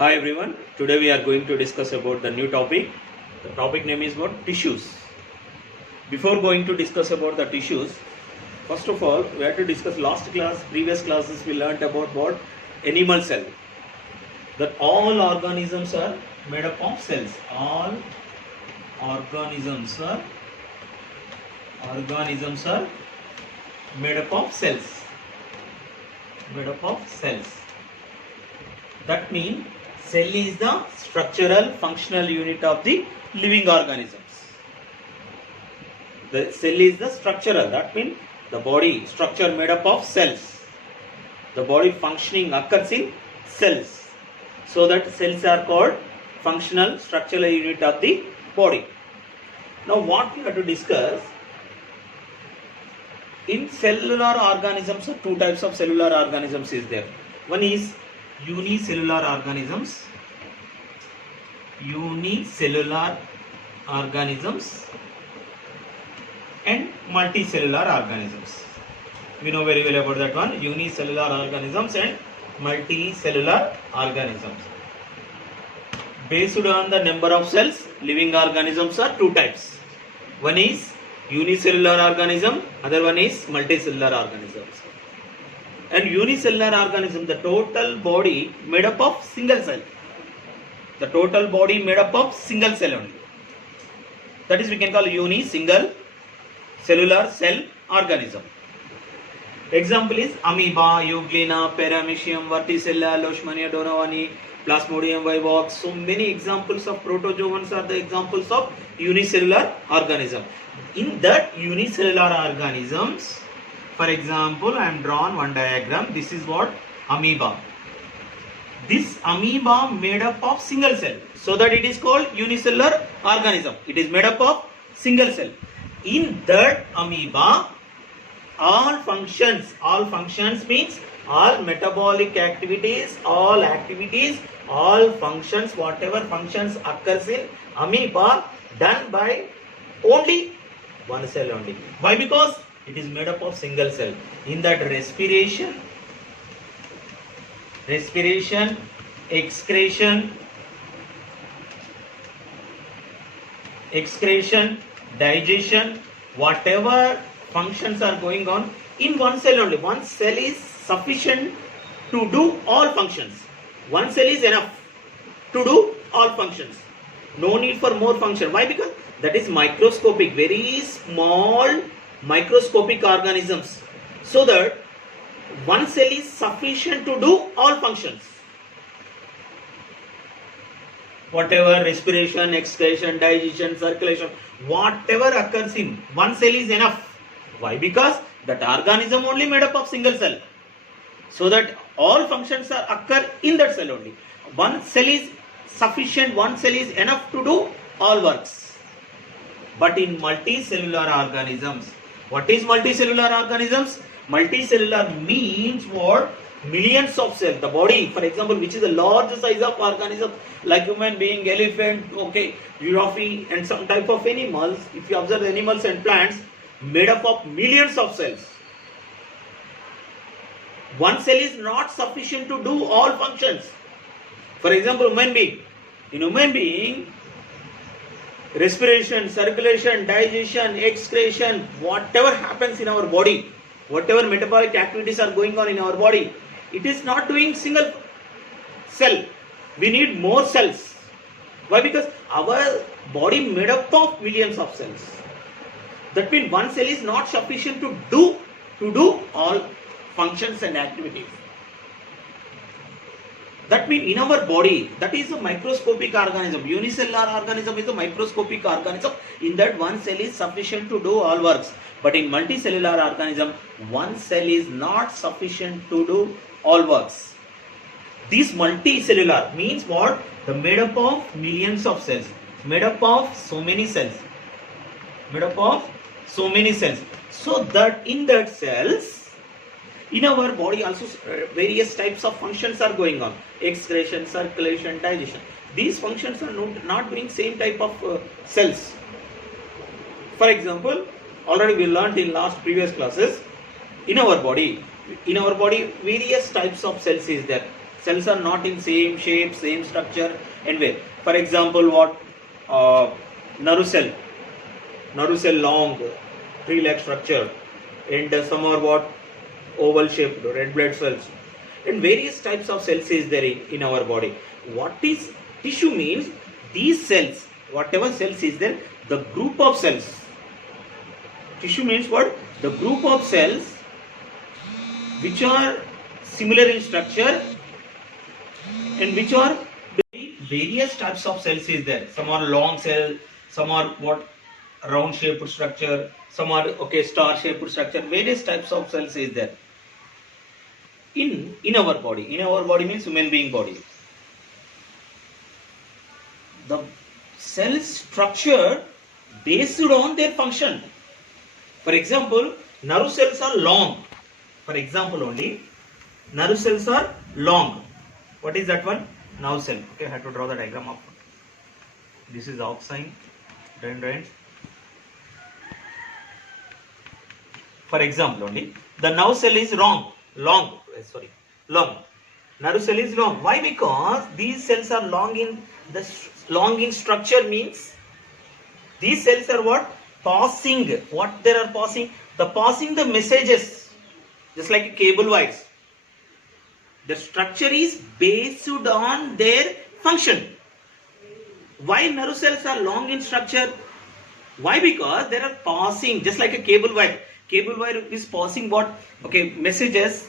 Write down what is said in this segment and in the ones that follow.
Hi everyone, today we are going to discuss about the new topic. The topic name is what? Tissues. Before going to discuss about the tissues, first of all we have to discuss previous classes we learnt about what? Animal cell. That all organisms are made up of cells. All organisms are made up of cells. That means cell is the structural functional unit of the living organisms. The cell is the structural, that means the body structure made up of cells. The body functioning occurs in cells. So that cells are called functional structural unit of the body. Now what we have to discuss, in cellular organisms, two types of cellular organisms is there. One is unicellular organisms and multicellular organisms. We know very well about that one, unicellular organisms and multicellular organisms. Based on the number of cells, living organisms are two types. One is unicellular organism, other one is multicellular organisms. And unicellular organism, the total body made up of single cell. The total body made up of single cell only. That is we can call single cellular cell organism. Example is amoeba, euglena, paramecium, verticella, leishmania donovani, plasmodium vivax. So many examples of protozoans are the examples of unicellular organism. In that unicellular organisms, for example, I am drawn one diagram. This is what? Amoeba. This amoeba made up of single cell. So that it is called unicellular organism. It is made up of single cell. In that amoeba, all functions means all metabolic activities, all functions, whatever functions occurs in amoeba done by only one cell only. Why? Because it is made up of single cell. In that respiration, excretion, digestion, whatever functions are going on in one cell only. One cell is sufficient to do all functions. One cell is enough to do all functions. No need for more function. Why? Because that is microscopic, very small microscopic organisms. So that one cell is sufficient to do all functions. Whatever respiration, excretion, digestion, circulation, whatever occurs in one cell is enough. Why? Because that organism only made up of single cell. So that all functions are occur in that cell only. One cell is sufficient, one cell is enough to do all works. But in multicellular organisms, what is multicellular organisms? Multicellular means what? Millions of cells. The body, for example, which is a large size of organism, like human being, elephant, giraffe, and some type of animals. If you observe animals and plants, made up of millions of cells. One cell is not sufficient to do all functions. For example, human being. In human being, respiration, circulation, digestion, excretion, whatever happens in our body, whatever metabolic activities are going on in our body, it is not doing single cell. We need more cells. Why? Because our body made up of millions of cells. That means one cell is not sufficient to do all functions and activities. That means in our body, that is a microscopic organism. Unicellular organism is a microscopic organism. In that one cell is sufficient to do all works. But in multicellular organism, one cell is not sufficient to do all works. This multicellular means what? The made up of millions of cells. Made up of so many cells. So that in that cells, in our body also various types of functions are going on. Excretion, circulation, digestion. These functions are not doing same type of cells. For example, already we learnt in previous classes, in our body various types of cells is there. Cells are not in same shape, same structure and way. For example, what nerve cell long, 3-leg structure, and some are what oval shaped red blood cells, and various types of cells is there in our body. What is tissue means? These cells, whatever cells is there, the group of cells. Tissue means what? The group of cells which are similar in structure and which are various types of cells is there. Some are long cell, some are what round shaped structure, some are star shaped structure. Various types of cells is there in our body. In our body means human being body. The cell structure based on their function. For example, nerve cells are long. For example only, nerve cells are long. What is that one? Nerve cell. Okay, I have to draw the diagram of. This is ox sign. Then. For example only, the nerve cell is long. Nerve cell is long. Why? Because these cells are long in structure means these cells are what? Passing. What they are passing? Passing the messages, just like cable wires. The structure is based on their function. Why nerve cells are long in structure? Why? Because they are passing, just like a cable wire. Cable wire is passing what? Messages,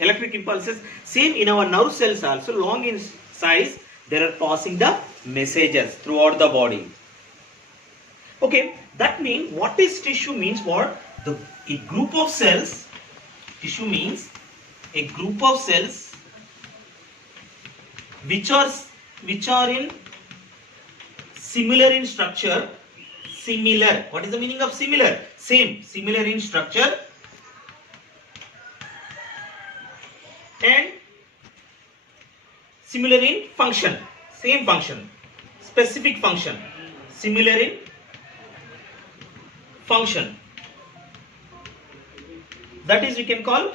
electric impulses. Same in our nerve cells also, long in size, they are passing the messages throughout the body. That means what is tissue means what? A group of cells. Tissue means a group of cells which are in similar in structure. Similar. What is the meaning of similar? Same. Similar in structure and similar in function. Same function. Specific function. Similar in function. That is we can call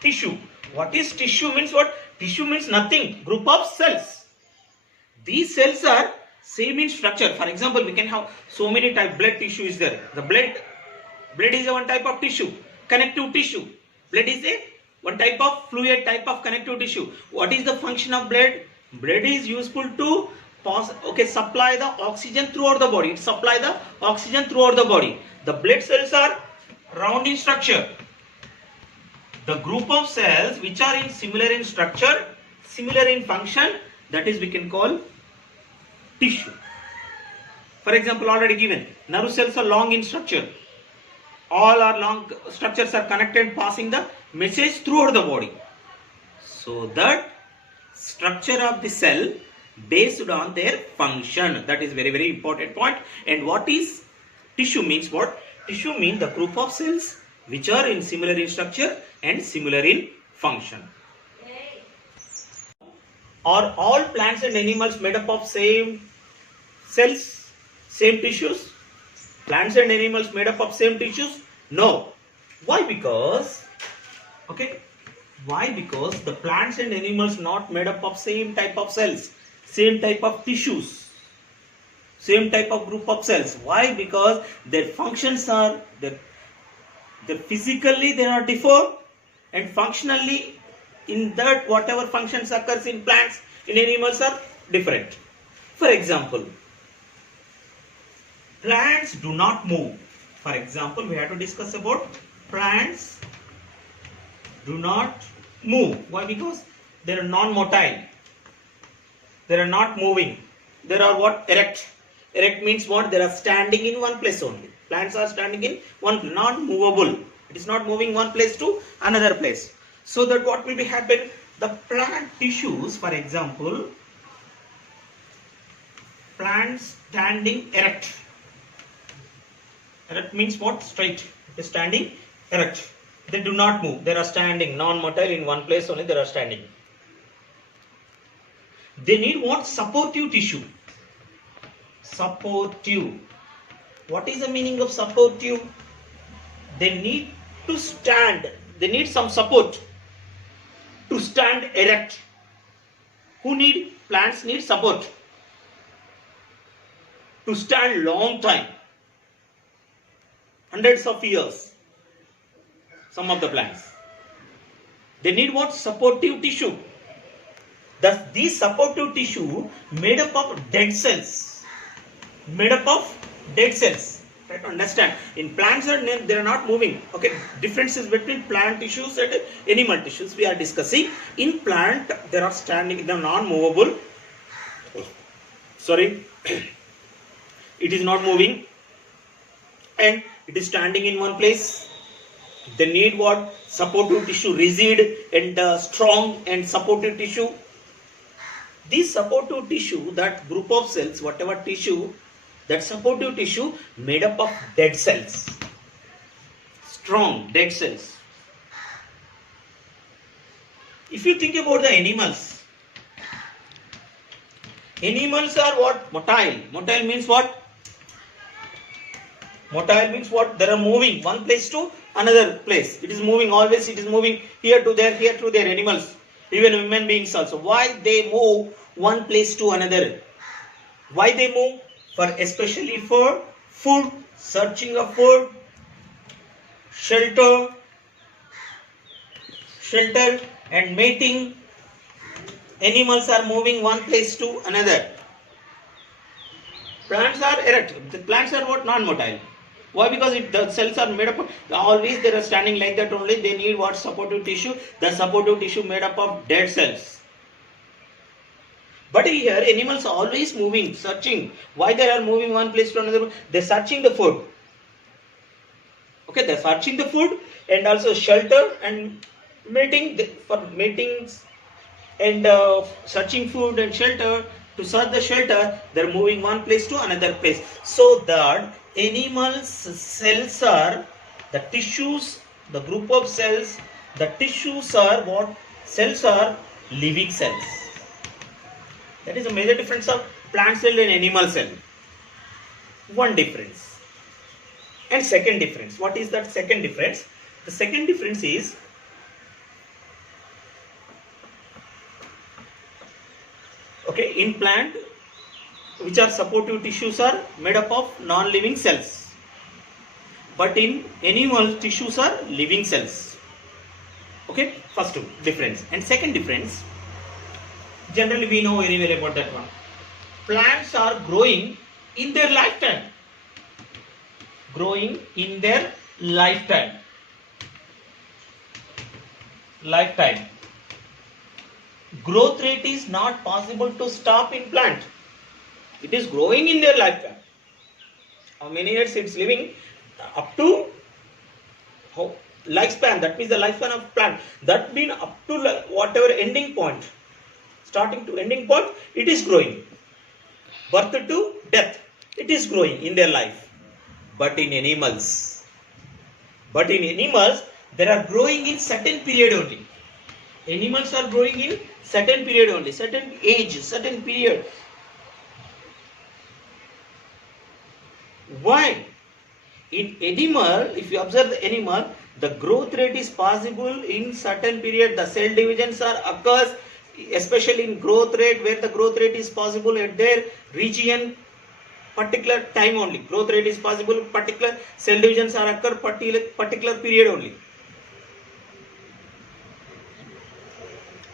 tissue. What is tissue means what? Tissue means nothing. Group of cells. These cells are same in structure. For example, we can have so many types. Blood tissue is there. The blood is a one type of tissue. Connective tissue. Blood is a one type of fluid type of connective tissue. What is the function of blood? Blood is useful to supply the oxygen throughout the body. It supply the oxygen throughout the body. The blood cells are round in structure. The group of cells which are similar in structure, similar in function, that is we can call tissue. For example, already given, nerve cells are long in structure. All are long structures are connected, passing the message throughout the body. So that structure of the cell based on their function. That is very, very important point. And what is tissue means what? Tissue means the group of cells which are in similar in structure and similar in function. Are all plants and animals made up of same cells, same tissues? Plants and animals made up of same tissues? No. Why? Because the plants and animals not made up of same type of cells, same type of tissues, same type of group of cells. Why? Because their functions are physically they are different, and functionally in that whatever functions occurs in plants, in animals are different. For example, plants do not move. For example, we have to discuss about plants do not move. Why? Because they are non-motile. They are not moving. They are what? Erect. Erect means what? They are standing in one place only. Plants are standing in one, not movable. It is not moving one place to another place. So that what will be happen? The plant tissues, for example, plants standing erect. Erect means what? Straight. It is standing erect. They do not move. They are standing, non-motile, in one place only they are standing. They need what? Supportive tissue. Supportive. What is the meaning of supportive? They need to stand. They need some support to stand erect. Plants need support to stand long time, hundreds of years. Some of the plants, they need what? Supportive tissue. Thus, these supportive tissue made up of dead cells. Made up of dead cells. Try to understand. In plants, they are not moving. Okay, differences between plant tissues and animal tissues we are discussing. In plant, they are standing, they are non-movable. Sorry, it is not moving, and it is standing in one place. They need what? Supportive tissue, rigid and strong and supportive tissue. This supportive tissue, that group of cells, whatever tissue, that supportive tissue made up of dead cells. Strong dead cells. If you think about the animals, animals are what? Motile. Motile means what? Motile means what? They are moving one place to another place. It is moving always. It is moving here to there, here to there. Animals, even human beings also. Why they move one place to another? Why they move? Especially for food, searching of food, shelter and mating. Animals are moving one place to another. Plants are erect. The plants are what? Non-motile. Why? Because the cells are made up of, always they are standing like that only. They need what? Supportive tissue. The supportive tissue made up of dead cells. But here animals are always moving, searching. Why they are moving one place to another? They are searching the food. Okay, they are searching the food and also shelter and mating, for matings and searching food and shelter. To search the shelter, they are moving one place to another place. So that animals' cells are, the tissues, the group of cells, the tissues are what? Cells are living cells. That is a major difference of plant cell and animal cell. One difference. And second difference. What is that second difference? The second difference is, okay, in plant, which are supportive tissues are made up of non-living cells. But in animal, tissues are living cells. Okay, first two difference. And second difference, generally we know very well about that one. Plants are growing in their lifetime. Growing in their lifetime. Lifetime. Growth rate is not possible to stop in plant. It is growing in their lifetime. How many years it's living? Up to lifespan. That means the lifespan of plant. That means up to whatever ending point. Starting to ending point, it is growing. Birth to death, it is growing in their life. But in animals, they are growing in certain period only. Animals are growing in certain period only, certain age, certain period. Why? In animal, if you observe the animal, the growth rate is possible in certain period. The cell divisions are occurs, especially in growth rate, where the growth rate is possible at their region, particular time only. Growth rate is possible, particular cell divisions are occur, particular period only.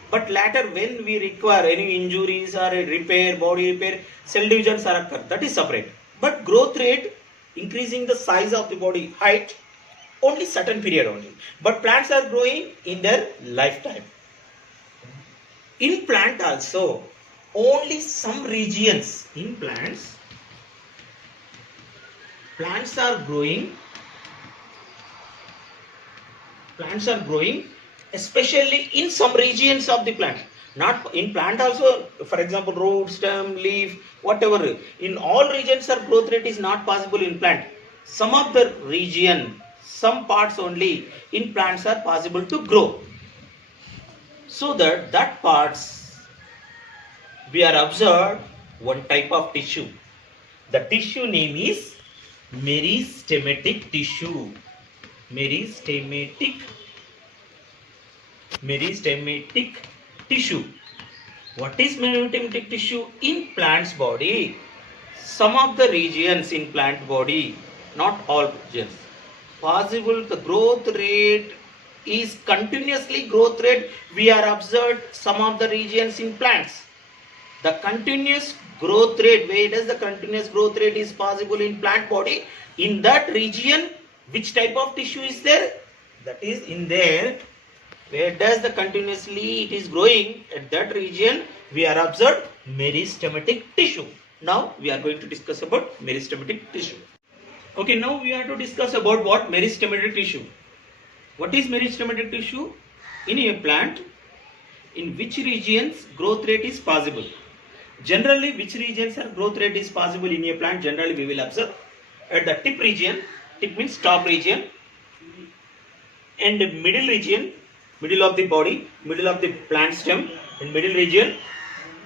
But later, when we require any injuries or a repair, body repair, cell divisions are occur. That is separate. But growth rate, increasing the size of the body height, only certain period only. But plants are growing in their lifetime. In plant also, only some regions in plants are growing, especially in some regions of the plant. Not in plant also, for example, root, stem, leaf, whatever. In all regions, our growth rate is not possible in plant. Some of the region, some parts only in plants are possible to grow. So that parts we are observed one type of tissue. The tissue name is meristematic tissue. Meristematic tissue. What is meristematic tissue in plant's body? Some of the regions in plant body, not all regions. Possible the growth rate is continuously growth rate. We are observed some of the regions in plants. The continuous growth rate, where does the continuous growth rate is possible in plant body? In that region, which type of tissue is there? That is in there. Where does the continuously it is growing at that region, we are observed meristematic tissue. Now we are going to discuss about meristematic tissue. Okay, now we have to discuss about what meristematic tissue. What is meristematic tissue? In a plant, in which regions growth rate is possible? Generally, which regions are growth rate is possible in a plant? Generally, we will observe at the tip region. Tip means top region, and middle region, middle of the body, middle of the plant stem, in middle region,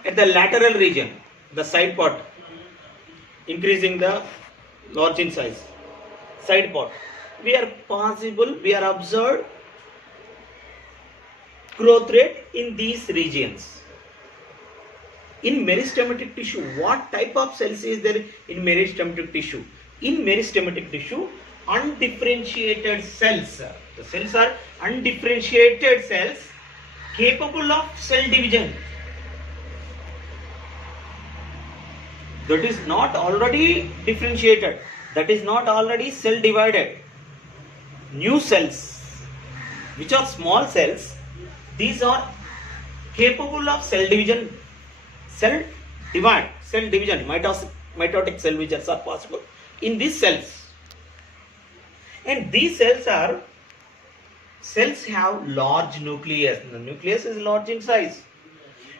at the lateral region, the side part, increasing the large in size, side part. We are observed growth rate in these regions. In meristematic tissue, what type of cells is there in meristematic tissue? In meristematic tissue, undifferentiated cells. The cells are undifferentiated cells capable of cell division. That is not already differentiated. That is not already cell divided. New cells, which are small cells, these are capable of cell division. Cell division, mitotic cell divisions are possible in these cells. And these cells have large nucleus. The nucleus is large in size,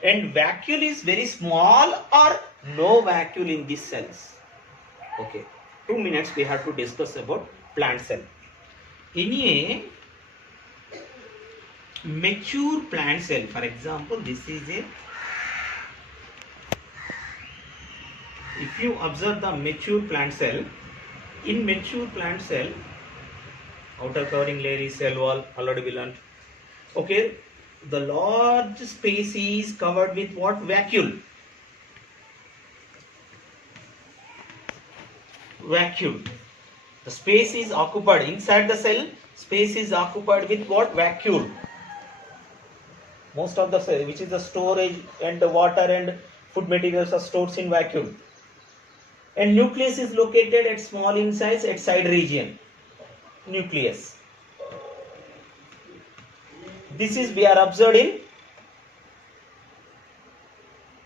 and vacuole is very small or no vacuole in these cells. Okay, 2 minutes we have to discuss about plant cell. In a mature plant cell, for example, this is a, if you observe the mature plant cell, in mature plant cell, outer covering layer is cell wall, already we learned. Okay, the large space is covered with what? Vacuole. Vacuole. The space is occupied inside the cell. Space is occupied with what? Vacuole. Most of the cell, which is the storage and the water and food materials, are stored in vacuole. And nucleus is located at small in size at side region. Nucleus. This is we are observed in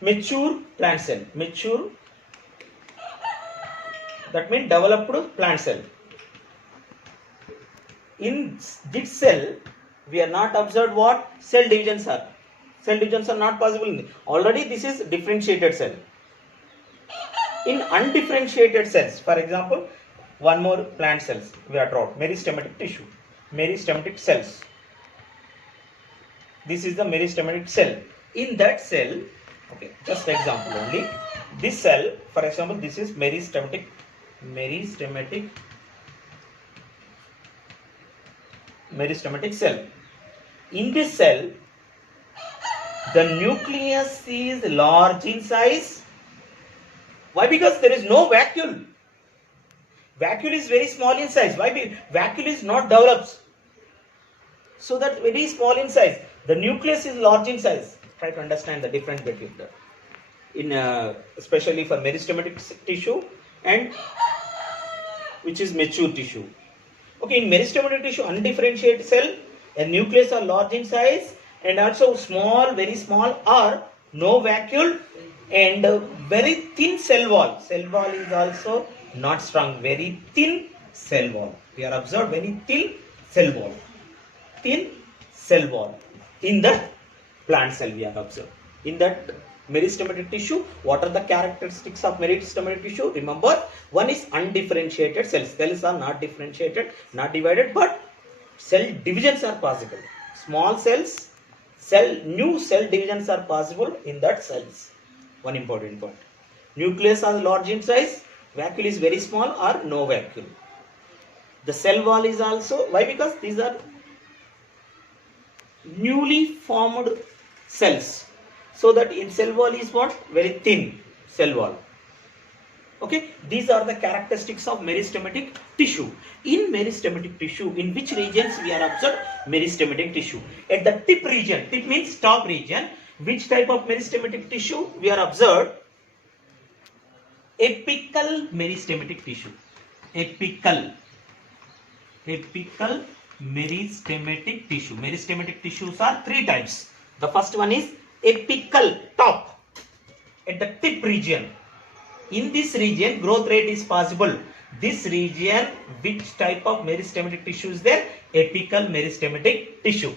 mature plant cell. Mature, that means developed plant cell. In this cell, we are not observed what? Cell divisions are. Cell divisions are not possible. Already this is differentiated cell. In undifferentiated cells, for example, one more plant cells we are taught, meristematic tissue, meristematic cells. This is the meristematic cell. In that cell, okay, just example only. This cell, for example, this is meristematic cell. In this cell, the nucleus is large in size. Why? Because there is no vacuole. Vacuole is very small in size. Why? Vacuole is not developed. So that very small in size. The nucleus is large in size. Try to understand the difference between that. In especially for meristematic tissue and which is mature tissue. Okay, in meristematic tissue, undifferentiated cell, a nucleus are large in size and also small, very small, or no vacuole and very thin cell wall. Cell wall is also not strong, very thin cell wall. We are observed very thin cell wall. Thin cell wall. In the plant cell we are observed. In that meristematic tissue, what are the characteristics of meristematic tissue? Remember, one is undifferentiated cells. Cells are not differentiated, not divided, but cell divisions are possible. Small cells, new cell divisions are possible in that cells. One important point. Nucleus are large in size, vacuole is very small or no vacuole. The cell wall is also, why? Because these are newly formed cells. So that in cell wall is what? Very thin cell wall. Okay, these are the characteristics of meristematic tissue. In meristematic tissue, in which regions we are observed meristematic tissue? At the tip region, tip means top region. Which type of meristematic tissue we are observed? Apical meristematic tissue. Apical meristematic tissue. Meristematic tissues are three types. The first one is apical, top, at the tip region. In this region, growth rate is possible. This region, which type of meristematic tissue is there? Apical meristematic tissue.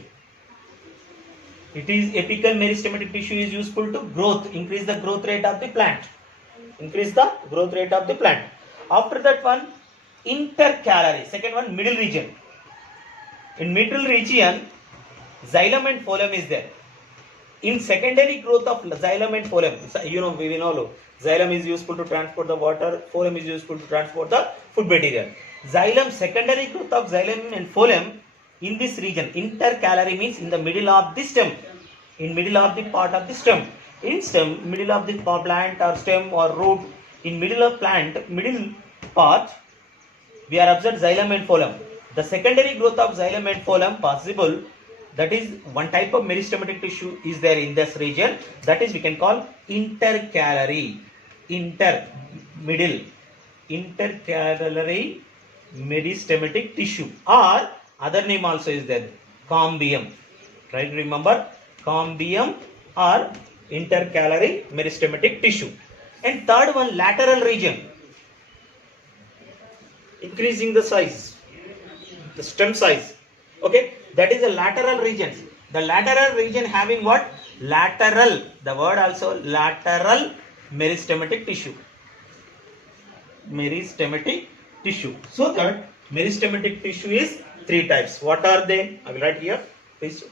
It is apical meristematic tissue is useful to growth, increase the growth rate of the plant. Increase the growth rate of the plant. After that one, intercalary. Second one, middle region. In middle region, xylem and phloem is there. In secondary growth of xylem and phloem, we know xylem is useful to transport the water, phloem is useful to transport the food material. Xylem, secondary growth of xylem and phloem in this region. Intercalary means in the middle of the stem, in middle of the part of the stem. In stem, middle of the plant or stem or root, in middle of plant, middle part, we are observed xylem and phloem. The secondary growth of xylem and phloem possible. That is one type of meristematic tissue is there in this region. That is we can call intercalary. Middle. Intercalary meristematic tissue. Or other name also is there. Cambium. Right? Remember, cambium or intercalary meristematic tissue. And third one, lateral region. Increasing the size, the stem size. Okay, that is the lateral region. The lateral region having what? Lateral. The word also lateral meristematic tissue. Meristematic tissue. So that meristematic tissue is three types. What are they? I will write here. Please.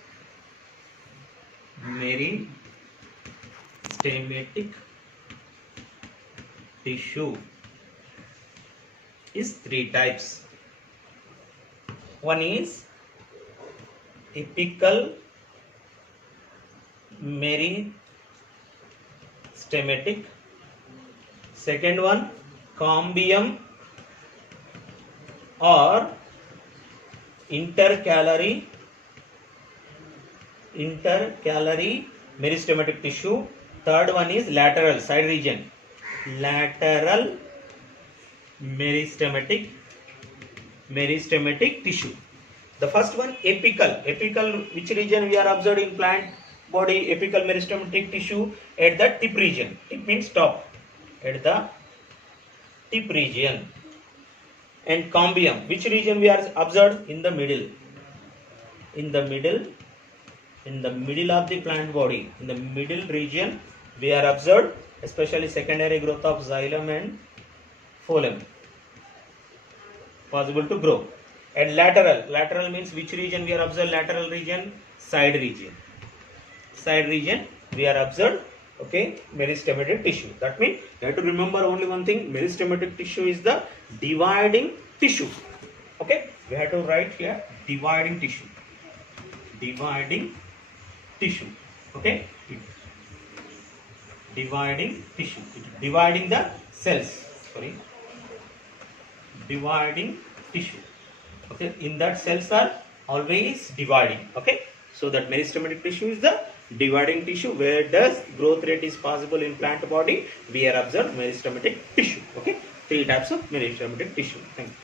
Meristematic tissue is three types. One is apical meristematic. Second one, cambium or intercalary meristematic tissue. Third one is lateral, side region. Lateral meristematic tissue. The first one, apical. Apical, which region we are observed in plant body? Apical meristematic tissue at the tip region. Tip means top. At the tip region. And cambium, which region we are observed? In the middle. In the middle of the plant body. In the middle region we are observed, especially secondary growth of xylem and phloem possible to grow. And lateral means which region we are observed? Lateral region, side region we are observed. Okay, meristematic tissue. That means you have to remember only one thing: meristematic tissue is the dividing tissue. Okay, we have to write here dividing tissue. Okay, dividing tissue. Dividing the cells. Dividing tissue. Okay, in that cells are always dividing. Okay, so that meristematic tissue is the dividing tissue. Where does growth rate is possible in plant body, we are observed meristematic tissue. Okay, three types of meristematic tissue. Thank you.